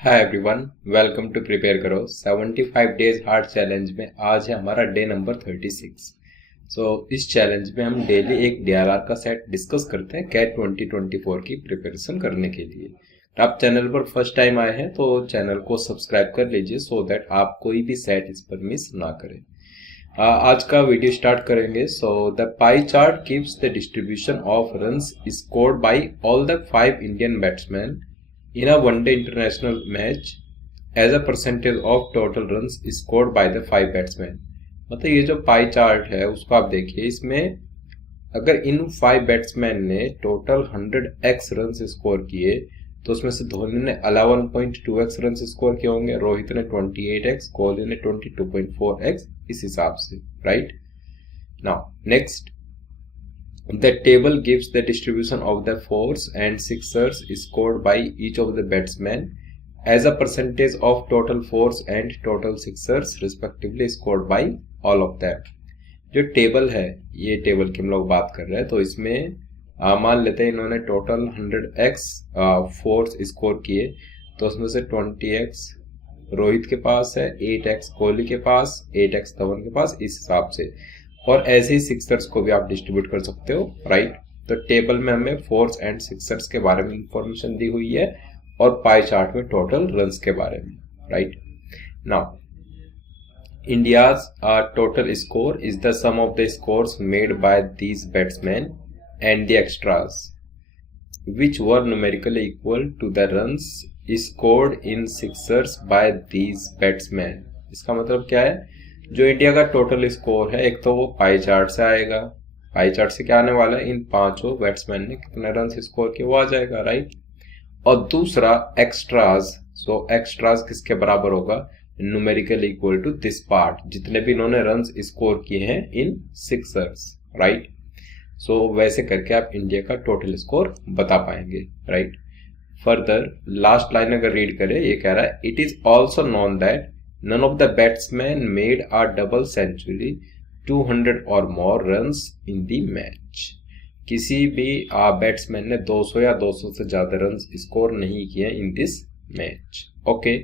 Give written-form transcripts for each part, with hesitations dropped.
Hi everyone, welcome to prepare करो 75 days hard challenge में आज है हमारा डे नंबर 36। इस चैलेंज में हम डेली एक डीआरआर का सेट डिस्कस करते हैं कैट 2024 की प्रिपरेशन करने के लिए। आप चैनल पर फर्स्ट टाइम आए हैं तो चैनल को सब्सक्राइब कर लीजिए सो दैट आप कोई भी सेट इस पर मिस ना करें। आज का वीडियो स्टार्ट करेंगे। The pie chart gives the distribution of runs scored by all the 5 Indian batsman in a one-day international match as a percentage of total runs scored by the 5 batsmen। मतलब ये जो pie chart है उसको आप देखिए, इसमें अगर इन 5 batsman ने टोटल 100x रन स्कोर किए तो उसमें से धोनी ने 11.2x रन स्कोर किए होंगे, रोहित ने 28x, कोहली ने 22.4x, इस हिसाब से, right. Now next, the table gives the distribution of the fours and sixers scored by each of the batsmen as a percentage of total fours and total sixers respectively scored by all of them। जो table है, ये table की हम लोग बात कर रहे हैं, तो इसमें मान लेते हैं इन्होंने टोटल 100x फोर्स स्कोर किए, तो उसमें से 20x रोहित के पास है, 8x कोहली के पास, 8x धवन के पास, इस हिसाब से। और ऐसे ही सिक्सर्स को भी आप डिस्ट्रीब्यूट कर सकते हो, राइट। तो टेबल में हमें फोर्स एंड सिक्सर्स के बारे में इंफॉर्मेशन दी हुई है और पाई चार्ट में टोटल रन्स के बारे में, right. Now India's total score is the sum of the scores made by these batsmen and the extras which were numerically equal to the runs scored in sixers by these batsmen। इसका मतलब क्या है, जो India का total score है, एक तो वो पाई चार्ट से आएगा। पाई चार्ट से क्या आने वाला है, इन पांचों बैट्समैन ने कितने रन स्कोर किए वो आ जाएगा, राइट। और दूसरा एक्स्ट्राज, एक्स्ट्राज किसके बराबर होगा, numerical equal to this part, जितने भी इन्होंने रन स्कोर किए हैं इन सिक्सर्स, राइट। वैसे करके आप इंडिया का टोटल स्कोर बता पाएंगे, राइट। फर्दर लास्ट लाइन अगर रीड करें, ये कह रहा है it is also known that none of the batsmen made a double century 200 or more runs in the match। किसी भी बैट्समैन ने 200 या 200 से ज्यादा रन स्कोर नहीं किए इन दिस मैच, ओके।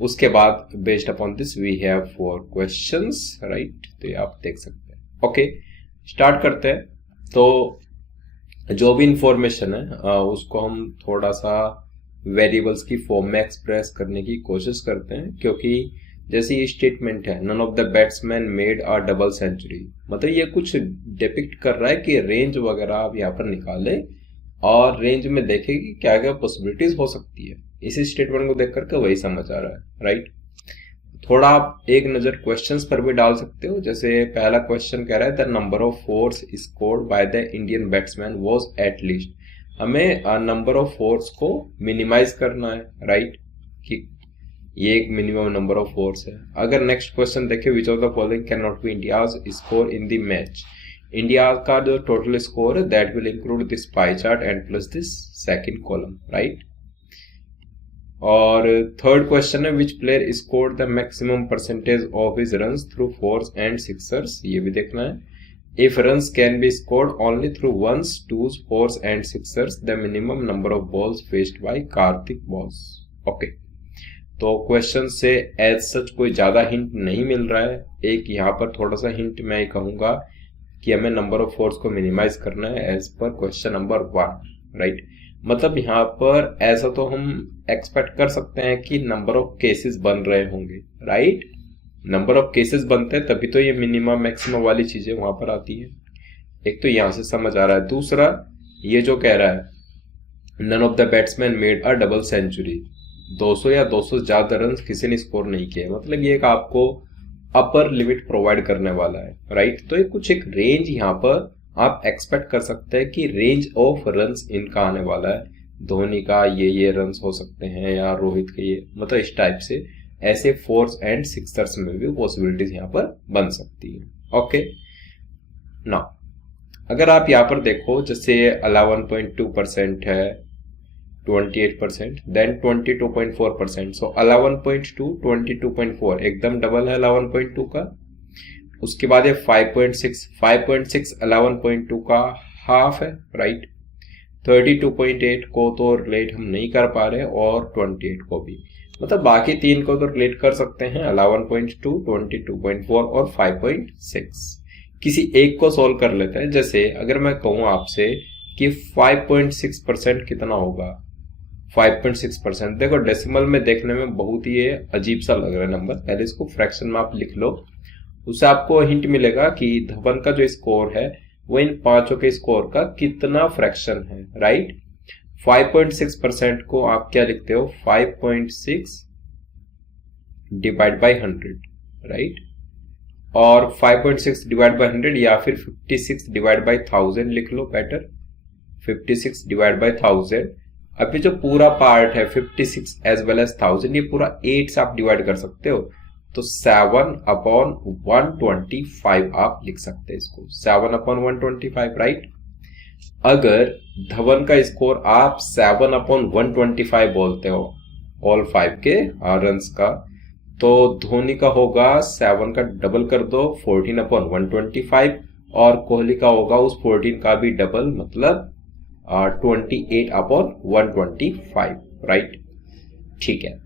उसके बाद based upon this we have 4 questions, right. तो ये आप देख सकते हैं, ओके। स्टार्ट करते हैं। तो जो भी इंफॉर्मेशन है उसको हम थोड़ा सा वेरिएबल्स की फॉर्म में एक्सप्रेस करने की कोशिश करते हैं, क्योंकि जैसे ये स्टेटमेंट है none of the batsmen made a double century, मतलब ये कुछ डिपिक्ट कर रहा है कि रेंज वगैरह आप यहाँ पर निकाले और रेंज में देखें कि क्या क्या पॉसिबिलिटीज हो सकती है। इसी स्टेटमेंट को देख करके वही समझ आ रहा है, राइट। थोड़ा आप एक नजर क्वेश्चंस पर भी डाल सकते हो। जैसे पहला क्वेश्चन कह रहा है the number of force scored by the Indian batsman was at least. हमें नंबर ऑफ फोर्स को मिनिमाइज करना है, राइट, कि ये एक मिनिमम नंबर ऑफ फोर्स है। अगर नेक्स्ट क्वेश्चन देखें, which of the following can not B India's score in the match. India का जो टोटल स्कोर है that will include this pie chart and plus this second column, right. और third question है which player scored the maximum percentage of his runs through fours and Sixers, ये भी देखना है। If runs can be scored only through ones, twos, fours and sixers, the minimum number of balls faced by Karthik was। Okay, तो question से as such कोई ज्यादा hint नहीं मिल रहा है। एक यहाँ पर थोड़ा सा हिंट मैं कहूंगा कि हमें नंबर ऑफ फोर्स को मिनिमाइज करना है as per question number 1, right. मतलब यहाँ पर ऐसा तो हम एक्सपेक्ट कर सकते हैं कि नंबर ऑफ केसेस बन रहे होंगे, राइट। नंबर ऑफ केसेस बनते हैं तभी तो ये मिनिमम मैक्सिमम वाली चीजें वहां पर आती है। एक तो यहां से समझ आ रहा है। दूसरा ये जो कह रहा है none of the batsmen made a double century, 200 या 200 से ज्यादा रन किसी ने स्कोर नहीं किए, मतलब ये एक आपको अपर लिमिट प्रोवाइड करने वाला है, राइट। तो ये कुछ एक रेंज यहाँ पर आप एक्सपेक्ट कर सकते हैं कि रेंज ऑफ रन्स इनका आने वाला है। धोनी का ये रन्स हो सकते हैं या रोहित के ये, मतलब इस टाइप से ऐसे फोर्स एंड सिक्सर्स में भी पॉसिबिलिटीज यहाँ पर बन सकती है, ओके। नाउ अगर आप यहाँ पर देखो, जैसे 11.2% है, 28%, देन 22.4%। 11.2 22.4 एकदम डबल है 11.2 का। उसके बाद ये 5.6 11.2 का हाफ है, राइट। 32.8 को तो रिलेट हम नहीं कर पा रहे और 28 को भी, मतलब बाकी तीन को तो रिलेट कर सकते हैं, 11.2, 22.4 और 5.6। किसी एक को सोल्व कर लेते हैं। जैसे अगर मैं कहूं आपसे कि 5.6% कितना होगा, 5.6%, देखो डेसिमल में देखने में बहुत ही अजीब सा लग रहा है नंबर, पहले इसको फ्रैक्शन में आप लिख लो, उससे आपको हिंट मिलेगा कि धवन का जो स्कोर है वो इन पांचों के स्कोर का कितना फ्रैक्शन है, राइट। 5.6% को आप क्या लिखते हो, 5.6 डिवाइड बाई 100, राइट, और 5.6 डिवाइड बाई 100 या फिर 56 डिवाइड बाई 1000 लिख लो, बेटर, 56 डिवाइड बाई 1000। अभी जो पूरा पार्ट है 56 एज वेल एज 1000, ये पूरा 8 से आप डिवाइड कर सकते हो, तो 7/125 आप लिख सकते हैं इसको, 7/125, राइट। अगर धवन का स्कोर आप 7/125 बोलते हो, ऑल 5 के रन्स का, तो धोनी का होगा 7 का डबल कर दो, 14/125, और कोहली का होगा उस 14 का भी डबल, मतलब 28/125, राइट। ठीक है,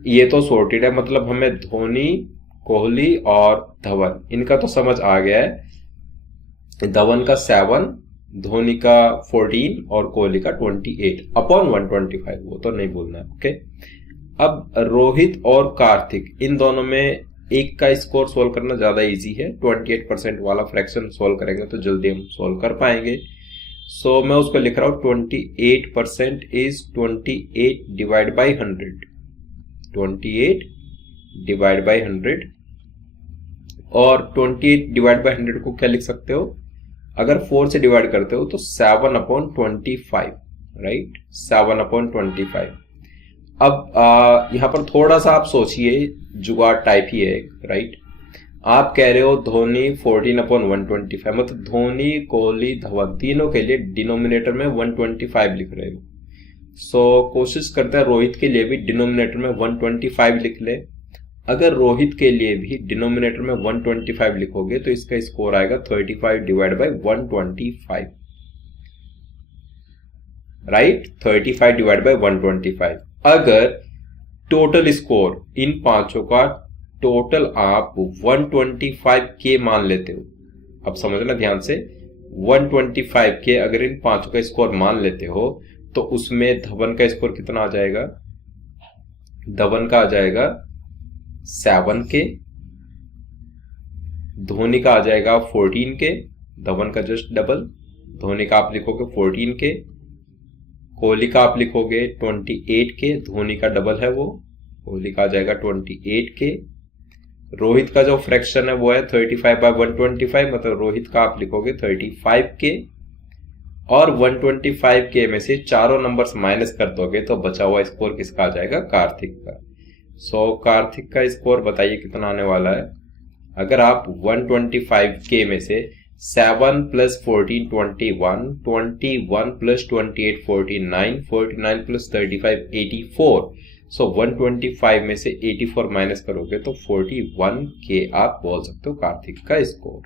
ये तो सॉर्टेड है, मतलब हमें धोनी, कोहली और धवन इनका तो समझ आ गया है। धवन का 7, धोनी का 14 और कोहली का 28/125, वो तो नहीं बोलना है, ओके। अब रोहित और कार्तिक, इन दोनों में एक का स्कोर सोल्व करना ज्यादा इजी है, 28% वाला फ्रैक्शन सोल्व करेंगे तो जल्दी हम सोल्व कर पाएंगे। सो मैं उसको लिख रहा हूं 28% is 28 divide by 100, 28 divide by 100, और 28 डिवाइड बाई 100 को क्या लिख सकते हो, अगर 4 से डिवाइड करते हो तो 7/25, राइट, 7/25। अब यहां पर थोड़ा सा आप सोचिए, जुगाड़ टाइप ही है, राइट। आप कह रहे हो धोनी 14/125, मतलब धोनी, कोहली, धवन तीनों के लिए डिनोमिनेटर में 125 लिख रहे हो। सो कोशिश करते हैं रोहित के लिए भी डिनोमिनेटर में 125 लिख ले। अगर रोहित के लिए भी डिनोमिनेटर में 125 लिखोगे तो इसका स्कोर आएगा 35 divide by 125, right, 35 divide by 125। अगर टोटल स्कोर इन पांचों का टोटल आप 125 के मान लेते हो, अब समझना ध्यान से, 125 के अगर इन पांचों का स्कोर मान लेते हो तो उसमें धवन का स्कोर कितना आ जाएगा, धवन का आ जाएगा 7 के, धोनी का आ जाएगा 14 के, धवन का जस्ट डबल, धोनी का आप लिखोगे 14 के, कोहली का आप लिखोगे 28 के, धोनी का डबल है वो, कोहली का आ जाएगा 28 के, रोहित का जो फ्रैक्शन है वो है 35/125, मतलब रोहित का आप लिखोगे 35 के, और 125 के में से चारों नंबर्स माइनस कर दोगे तो बचा हुआ स्कोर किसका आ जाएगा, कार्तिक का। सो कार्तिक का स्कोर बताइए कितना आने वाला है। अगर आप 125 के में से 7 + 14 21, 21 + 28 49, 49 + 35 84, सो 125 में से 84 माइनस करोगे तो 41 के आप बोल सकते हो कार्तिक का स्कोर,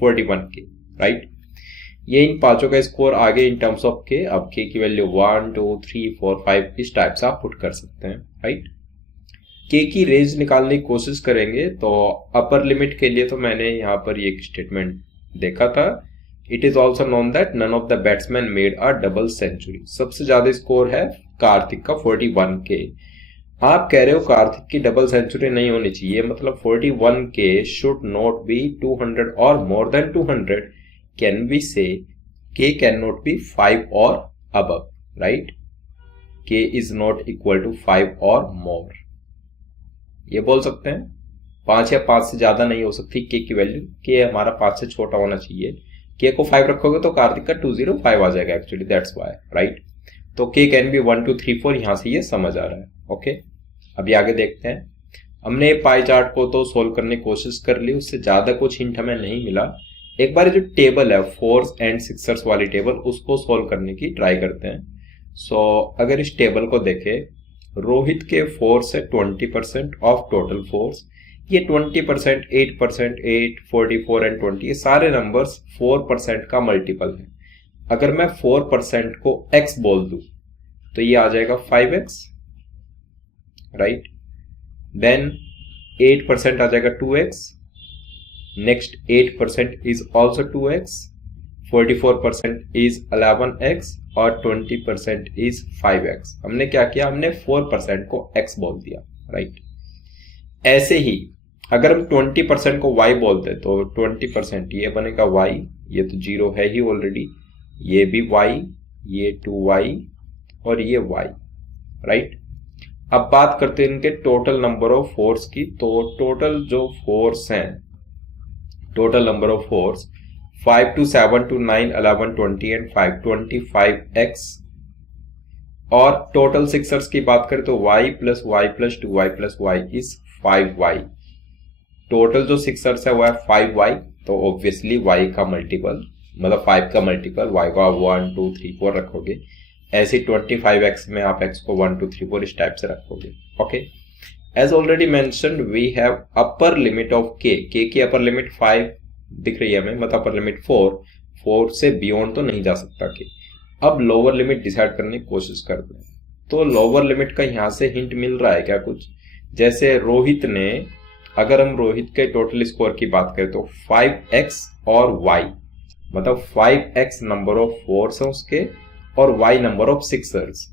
41 के, राइट। ये इन पांचों का स्कोर आगे इन टर्म्स ऑफ के, अब के की वैल्यू 1 2 3 4 5 इस टाइप से आप पुट कर सकते हैं, राइट। के की रेंज निकालने की कोशिश करेंगे तो अपर लिमिट के लिए तो मैंने यहाँ पर ये एक स्टेटमेंट देखा था, it is also known that none of the batsmen made a double century. सबसे ज्यादा स्कोर है कार्तिक का 41 के। आप कह रहे हो कार्तिक की डबल सेंचुरी नहीं होनी चाहिए, मतलब 41 के शुड नॉट बी 200 और मोर देन 200, कैन बी से के कैन नॉट बी 5 और अबव, राइट, के इज नॉट इक्वल टू 5 और मोर, ये बोल सकते हैं। 5 या 5 से ज्यादा नहीं हो सकती के की वैल्यू, के हमारा 5 से छोटा होना चाहिए। के को 5 रखोगे तो कार्तिक का 205 आ जाएगा एक्चुअली, दैट्स व्हाई, राइट। तो के कैन बी 1 2 3 4, यहां से ये समझ आ रहा है, ओके। अभी आगे देखते हैं। हमने पाई चार्ट को तो सोल्व करने की कोशिश कर ली, उससे ज्यादा कुछ हिंट हमें नहीं मिला। एक बार जो टेबल है 4s एंड 6ers वाली टेबल, उसको सोल्व करने की ट्राई करते हैं। सो अगर इस टेबल को देखें, रोहित के फोर्स है 20% ऑफ टोटल फोर्स, ये 20%, 8%, 8, 44 एंड 20, ये सारे नंबर्स 4% का मल्टीपल है। अगर मैं 4% को x बोल दूं तो ये आ जाएगा 5x, राइट। देन 8% आ जाएगा 2x, next 8% is also 2x, 44% is 11x और 20% इज 5x। हमने क्या किया, हमने 4% को x बोल दिया, राइट। ऐसे ही अगर हम 20% को y बोलते तो 20% ये बनेगा y, ये तो 0 है ही ऑलरेडी, ये भी y, ये 2y और ये y, राइट। अब बात करते हैं इनके टोटल नंबर ऑफ फोर्स की। तो टोटल जो फोर्स हैं, total number of force 5 to 7 to 9 11 20 and 5 25x। और टोटल सिक्सर्स की बात करें तो y plus y plus 2y plus y is 5y। Total जो सिक्सर्स है वो है 5y, तो ऑब्वियसली y का मल्टीपल, मतलब 5 का मल्टीपल y को आप 1 2 3 4 रखोगे। ऐसे 25x में आप x को 1 2 3 4 इस टाइप से रखोगे, okay. As already mentioned we have upper limit of k की अपर लिमिट 5 दिख रही है हमें, मतलब अपर लिमिट 4 से बियॉन्ड तो नहीं जा सकता k। अब लोअर लिमिट डिसाइड करने की कोशिश करते हैं। तो लोअर लिमिट का यहाँ से हिंट मिल रहा है क्या कुछ, जैसे रोहित ने, अगर हम रोहित के टोटल स्कोर की बात करें तो 5x और y, मतलब 5x नंबर ऑफ फोर्स है उसके और y नंबर ऑफ सिक्सर्स।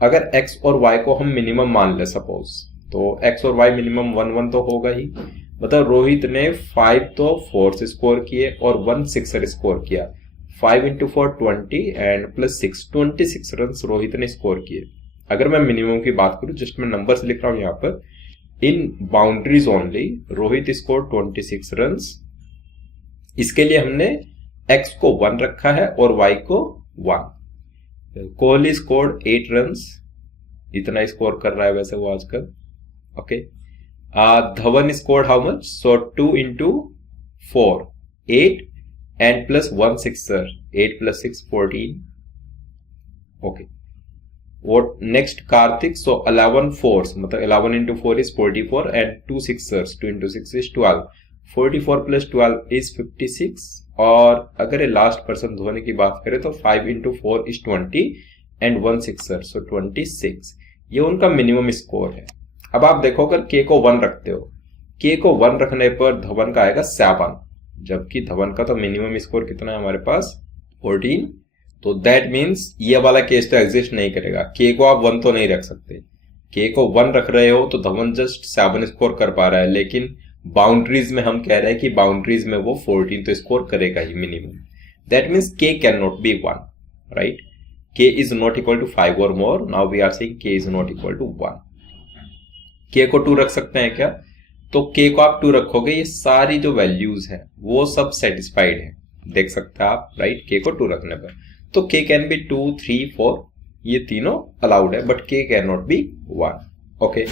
अगर x और y को हम मिनिमम मान ले सपोज, तो x और y मिनिमम 1 1 तो होगा ही, मतलब रोहित ने 5 तो फोर्स स्कोर किए और 1 सिक्सर स्कोर किया। 5 into 4 20 and plus 6 26 run Rohit ने स्कोर किए। अगर मैं मिनिमम की बात करूं, जस्ट मैं नंबर्स लिख रहा हूं यहाँ पर, in boundaries only Rohit score 26 run. इसके लिए हमने x को 1 रखा है और y को 1। कोहली स्कोर 8 रन, इतना स्कोर कर रहा है वैसे वो आजकल, okay. Dhawan scored how much, so 2 into 4 8 and plus 1 sixer, 8 plus 6 14, okay. और नेक्स्ट कार्तिक, सो 11 फोर्स, मतलब 11 into 4 is 44 and 2 Sixers, 2 into 6 is 12, 44 plus 12 is 56। और अगर ये लास्ट पर्सन धोने की बात करें तो 5 into 4 is 20 एंड 1 सिक्सर, सो 26। ये उनका मिनिमम स्कोर है। अब आप देखो अगर k को 1 रखते हो, k को 1 रखने पर धवन का आएगा 7, जबकि धवन का तो मिनिमम स्कोर कितना है हमारे पास 14। तो दैट मीन्स ये वाला केस तो एग्जिस्ट नहीं करेगा, k को आप 1 तो नहीं रख सकते। k को 1 रख रहे हो तो धवन जस्ट 7 स्कोर कर पा रहा है, लेकिन बाउंड्रीज में हम कह रहे हैं कि बाउंड्रीज में वो 14 तो स्कोर करेगा ही minimum. That means k can not be 1, right. k is not equal to 5 और more, now we are saying k is not equal to 1। k को 2 रख सकते हैं क्या, तो k को आप 2 रखोगे, ये सारी जो वैल्यूज है वो सब सेटिस्फाइड है, देख सकते हैं आप, राइट। k को 2 रखने पर तो k कैन बी 2 3 4, ये तीनों अलाउड है, but k can not be 1, okay.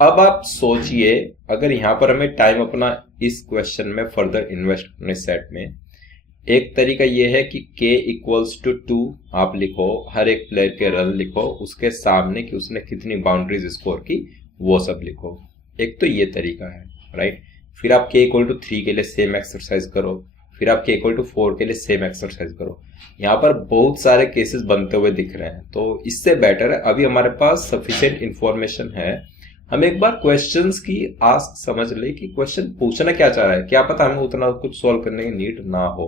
अब आप सोचिए, अगर यहां पर हमें टाइम अपना इस क्वेश्चन में फर्दर इन्वेस्ट करने सेट में, एक तरीका ये है कि k इक्वल्स टू 2 आप लिखो, हर एक प्लेयर के रन लिखो, उसके सामने कि उसने कितनी बाउंड्रीज स्कोर की वो सब लिखो। एक तो ये तरीका है, राइट। फिर आप k इक्वल टू 3 के लिए सेम एक्सरसाइज करो, फिर आप k इक्वल टू 4 के लिए सेम एक्सरसाइज करो। यहाँ पर बहुत सारे केसेस बनते हुए दिख रहे हैं, तो इससे बेटर है अभी हमारे पास सफिशिएंट इंफॉर्मेशन है, हम एक बार क्वेश्चंस की आस्क समझ ले कि क्वेश्चन पूछना क्या चाह रहा है, क्या पता हमें उतना कुछ सॉल्व करने की नीड ना हो।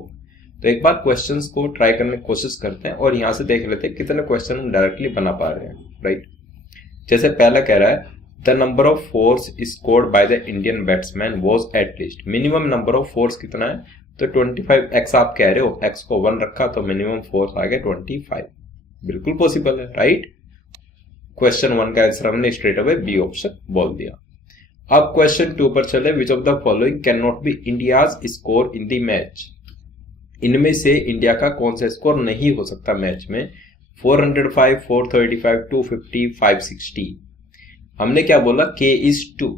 तो एक बार क्वेश्चंस को ट्राई करने की कोशिश करते हैं और यहाँ से देख लेते हैं कितने क्वेश्चन हम डायरेक्टली बना पा रहे हैं, राइट। जैसे पहला कह रहा है the number of force scored by the Indian batsman was at least, minimum number of force कितना है, तो 25x आप कह रहे हो, x को 1 रखा तो मिनिमम फोर्स आ गया 25, बिल्कुल पॉसिबल है, राइट। क्वेश्चन 1 का आंसर हमने स्ट्रेट अवे बी ऑप्शन बोल दिया। अब क्वेश्चन 2 पर चले, which of the following can not B India's score in the match, इनमें से इंडिया का कौन सा स्कोर नहीं हो सकता मैच में। 405, 435, 250, 560। हमने क्या बोला, k is 2,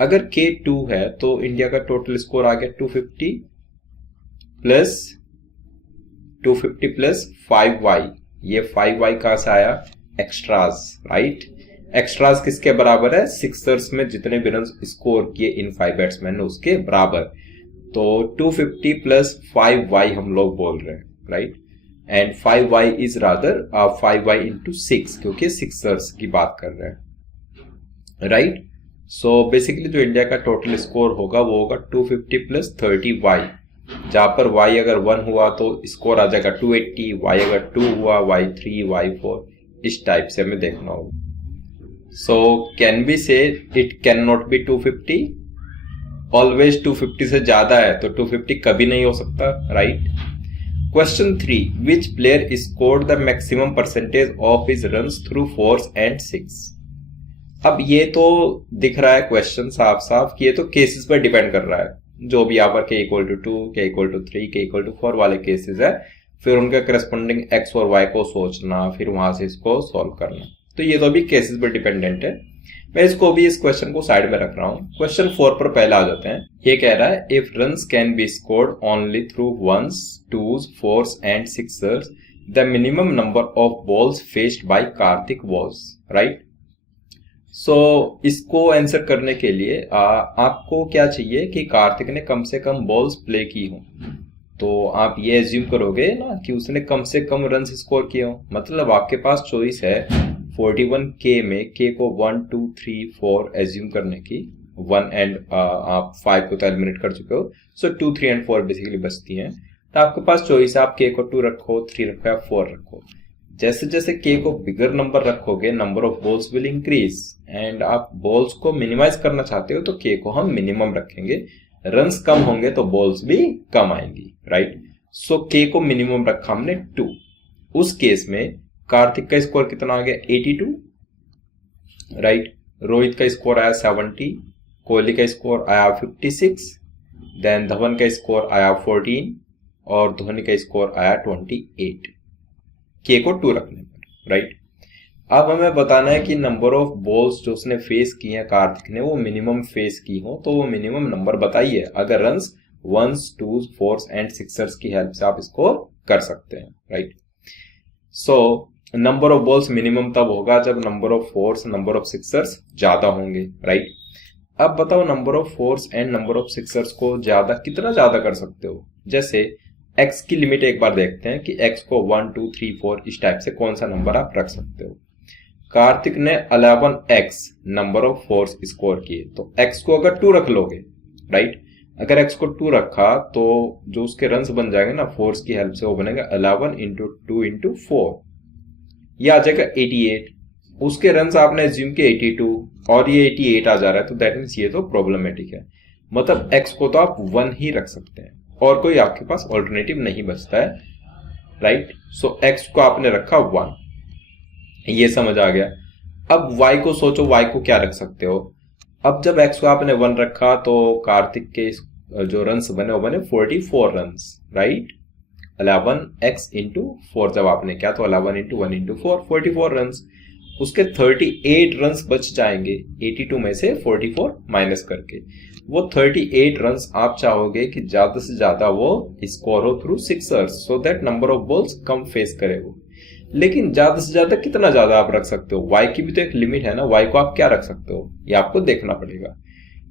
अगर k 2 है तो इंडिया का टोटल स्कोर आ गया 250 प्लस 5y, ये 5y कहां से आया, एक्स्ट्राज, राइट। एक्स्ट्राज किसके बराबर है, सिक्सर्स में जितने भी रन स्कोर किए इन 5 बैट्समैन ने उसके बराबर, तो 250 प्लस 5y हम लोग बोल रहे हैं, right. And 5y is rather 5y into 6, क्योंकि सिक्सर्स की बात कर रहे हैं, राइट। सो बेसिकली जो इंडिया का टोटल स्कोर होगा वो होगा 250 प्लस 30y, जहां पर y अगर 1 हुआ तो स्कोर आ जाएगा 280, y अगर 2 हुआ y3 y4, इस टाइप से हमें देखना होगा। सो कैन बी से it can not B 250, always 250 से ज्यादा है तो 250 कभी नहीं हो सकता, right. Question 3, which player scored the maximum percentage of his runs through 4s and 6। अब ये तो दिख रहा है क्वेश्चन साफ साफ कि ये तो केसेस पर डिपेंड कर रहा है, जो भी यहाँ पर k equal to 2, k equal to 3, k equal to 4 वाले केसेस है, फिर उनके करस्पॉन्डिंग x और y को सोचना, फिर वहां से इसको सॉल्व करना, तो ये तो अभी केसेस पर डिपेंडेंट है। मैं इसको भी इस क्वेश्चन को साइड में रख रहा हूँ। क्वेश्चन 4 पर पहले आ जाते हैं। ये कह रहा है if runs can be scored only through 1s, 2s, 4s and 6s, the minimum number of balls faced by Karthik was, right. So इसको आंसर करने के लिए आपको क्या चाहिए कि कार्तिक ने कम से कम बॉल्स प्ले की हो, तो आप ये एज्यूम करोगे ना कि उसने कम से कम रन्स स्कोर किए हो। मतलब आपके पास चॉइस है 41k में k को 1, 2, 3, 4 एज्यूम करने की, 1 एंड आप 5 को तो एलिमिनेट कर चुके हो, सो 2, 3 एंड 4 बेसिकली बचती हैं। तो आपके पास चॉइस है, आप k को 2 रखो, 3 रखो या 4 रखो। जैसे जैसे k को बिगर नंबर रखोगे number of balls will increase, and आप बॉल्स को मिनिमाइज करना चाहते हो तो k को हम मिनिमम रखेंगे, रन्स कम होंगे तो बॉल्स भी कम आएंगी, राइट। सो k को मिनिमम रखा हमने 2। उस केस में कार्तिक का स्कोर कितना आ गया 82, राइट। रोहित का स्कोर आया 70, कोहली का स्कोर आया 56, देन धवन का स्कोर आया 14 और धोनी का स्कोर आया 28, के को 2 रखने पर, राइट। अब हमें बताना है कि नंबर ऑफ बॉल्स जो उसने फेस की है कार्तिक ने वो मिनिमम फेस की हो, तो वो मिनिमम नंबर बताइए। अगर runs 1s, 2s, 4s and 6s की हेल्प से आप स्कोर कर सकते हैं, right. So number of balls minimum तब होगा जब number of 4s, number of 6s ज्यादा होंगे, राइट। अब बताओ number of 4s and number of 6s को ज्यादा कितना ज्यादा कर सकते हो। जैसे x की लिमिट एक बार देखते हैं कि x को 1, 2, 3, 4 इस टाइप से कौन सा नंबर आप रख सकते हो। कार्तिक ने 11x number of 4s score किए, तो x को अगर 2 रख लोगे, राइट। अगर x को 2 रखा तो जो उसके रन्स बन जाएंगे ना 4s की हेल्प से, वो बनेगा 11 इंटू 2 इंटू 4, ये आ जाएगा 88। उसके रन्स आपने एज्यूम किए 82 और ये 88 आ जा रहा है, तो दैट मीन्स ये तो प्रॉब्लमेटिक है। मतलब x को तो आप 1 ही रख सकते हैं और कोई आपके पास ऑल्टरनेटिव नहीं बचता है, राइट। सो x को आपने रखा 1, ये समझ आ गया। अब y को सोचो, y को क्या रख सकते हो। अब जब x को आपने 1 रखा तो कार्तिक के जो रन्स बने वो बने 44 रन्स, राइट। 11x इंटू 4 जब आपने किया तो 11 इंटू 1 इंटू 4, 44 रन्स। उसके 38 रन्स बच जाएंगे 82 में से 44 माइनस करके। वो 38 रन्स आप चाहोगे कि ज्यादा से ज्यादा वो स्कोर हो through 6ers, so that number of balls come face करे वो। लेकिन ज्यादा से ज्यादा कितना ज्यादा आप रख सकते हो, y की भी तो एक लिमिट है ना, y को आप क्या रख सकते हो ये आपको देखना पड़ेगा।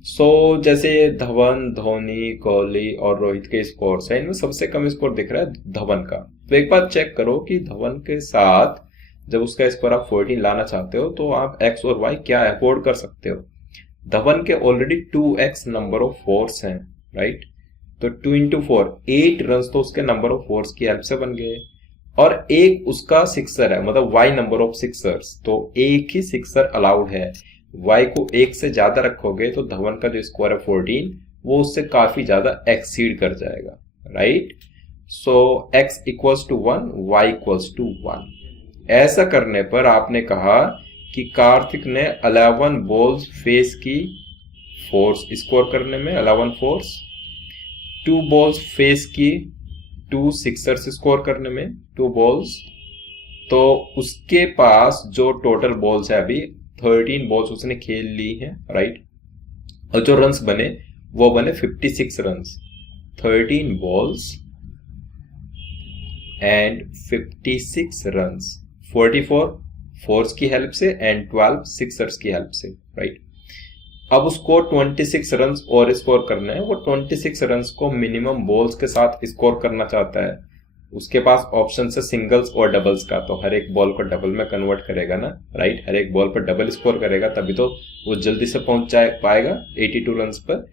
सो जैसे धवन, धोनी, कोहली और रोहित के स्कोर है, इनमें सबसे कम स्कोर दिख रहा है धवन का। तो एक बार चेक करो कि धवन के साथ जब उसका स्कोर आप 14 लाना चाहते हो तो आप x और y क्या अफोर्ड कर सकते हो। धवन के already 2x number of 4s हैं, राइट। तो 2 इंटू 4 8 रन तो उसके नंबर ऑफ 4s की हेल्प से बन गए, और एक उसका 6er है, मतलब y नंबर ऑफ 6ers, तो एक ही 6er अलाउड है। y को 1 से ज्यादा रखोगे तो धवन का जो स्कोर है 14 वो उससे काफी ज्यादा एक्सीड कर जाएगा, right. So x equals to 1, y equals to 1। ऐसा करने पर आपने कहा कि कार्तिक ने 11 बॉल्स फेस की 4s स्कोर करने में, 11 4s, 2 बॉल्स फेस की 2 6ers स्कोर करने में, 2 बॉल्स। तो उसके पास जो टोटल बॉल्स है अभी 13 बॉल्स उसने खेल ली हैं, राइट। और जो रन्स बने वो बने 56 runs, 13 balls and 56 runs, 44 4s की हेल्प से एंड 12 6ers की हेल्प से, राइट। अब उसको 26 रन्स और स्कोर करना है। वो 26 रन्स को मिनिमम बॉल्स के साथ स्कोर करना चाहता है। उसके पास ऑप्शन है सिंगल्स और डबल्स का, तो हर एक बॉल को डबल में कन्वर्ट करेगा ना, राइट। हर एक बॉल पर डबल स्कोर करेगा तभी तो वो जल्दी से पहुंच जाए पाएगा 82 रन पर।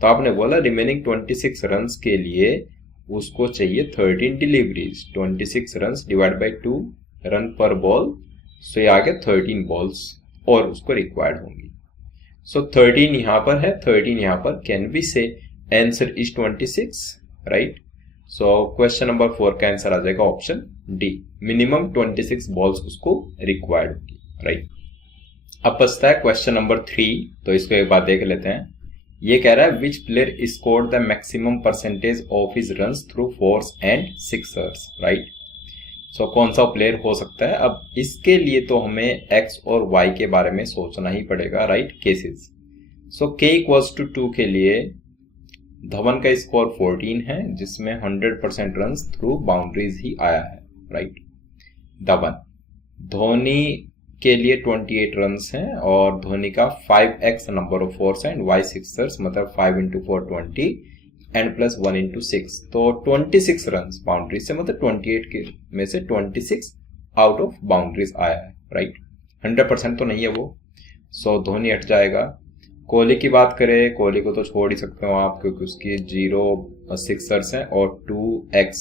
तो आपने बोला रिमेनिंग 26 रन के लिए उसको चाहिए 13 deliveries, 26 run divide by 2 run पर बॉल, सो ये आ गया 13 बॉल्स और उसको रिक्वायर्ड होंगी। सो 13 यहां पर है, 13 यहां पर, कैन वी से answer is 26, right. So question number 4 का आंसर आ जाएगा ऑप्शन डी, मिनिमम 26 बॉल्स उसको रिक्वायर्ड होगी, राइट। अब बचता है क्वेश्चन नंबर 3, तो इसको एक बार देख लेते हैं। ये कह रहा है which player scored the maximum percentage of his runs through fours and sixers, right. So कौन सा प्लेयर हो सकता है। अब इसके लिए तो हमें एक्स और वाई के बारे में सोचना ही पड़ेगा, राइट, केसेस। सो k = 2 के लिए धवन का स्कोर 14 है, जिसमें 100% रन थ्रू बाउंड्रीज ही आया है, राइट। धवन, धोनी के लिए 28 रन हैं और धोनी का 5x number of force and y Sixers, मतलब 5 × 4 20 एंड प्लस 1 × 6, तो 26 रन बाउंड्री से, मतलब 28 के में से 26 आउट ऑफ बाउंड्रीज आया है, राइट। 100% तो नहीं है वो, सो धोनी हट जाएगा। कोहली की बात करें, कोहली को तो छोड़ ही सकते हो आप, क्योंकि उसकी 0 सिक्सर्स हैं और 2x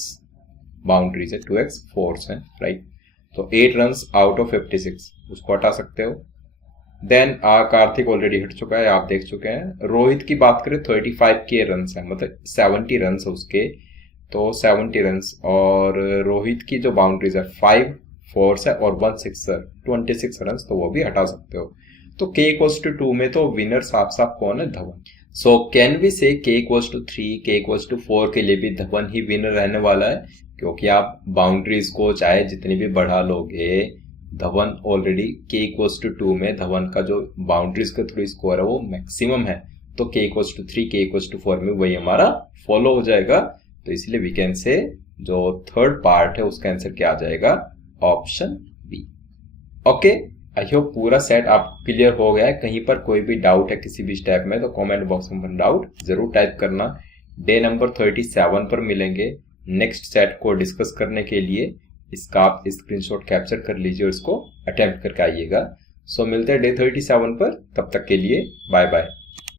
बाउंड्रीज है, 2x फोर्स हैं, राइट। तो 8 रन आउट ऑफ 56, उसको हटा सकते हो। देन कार्तिक ऑलरेडी हट चुका है, आप देख चुके हैं। रोहित की बात करें 35 के रन है, मतलब 70 रन है उसके, तो 70 रन, और रोहित की जो बाउंड्रीज है 5 फोर्स है और 1 सिक्सर, 26 रन, तो वो भी हटा सकते हो। तो k = 2 में तो विनर साफ साफ कौन है, धवन। सो कैन वी से k = 3, k = 4 के लिए भी धवन ही विनर रहने वाला है, क्योंकि आप बाउंड्रीज को चाहे जितनी भी बढ़ा लोगे, धवन ऑलरेडी k = 2 में धवन का जो बाउंड्रीज के थ्रू स्कोर है वो मैक्सिमम है, तो k = 3, k = 4 में वही हमारा फॉलो हो जाएगा। तो इसलिए वी कैन से जो थर्ड पार्ट है उसका आंसर क्या आ जाएगा, option B. Okay, I hope पूरा सेट आपको क्लियर हो गया है। कहीं पर कोई भी डाउट है किसी भी स्टेप में तो कमेंट बॉक्स में डाउट जरूर टाइप करना। डे नंबर 37 पर मिलेंगे नेक्स्ट सेट को डिस्कस करने के लिए। इसका आप स्क्रीनशॉट कैप्चर कर लीजिए और इसको अटेम्प्ट करके आइएगा। सो मिलते हैं डे 37 पर, तब तक के लिए बाय बाय।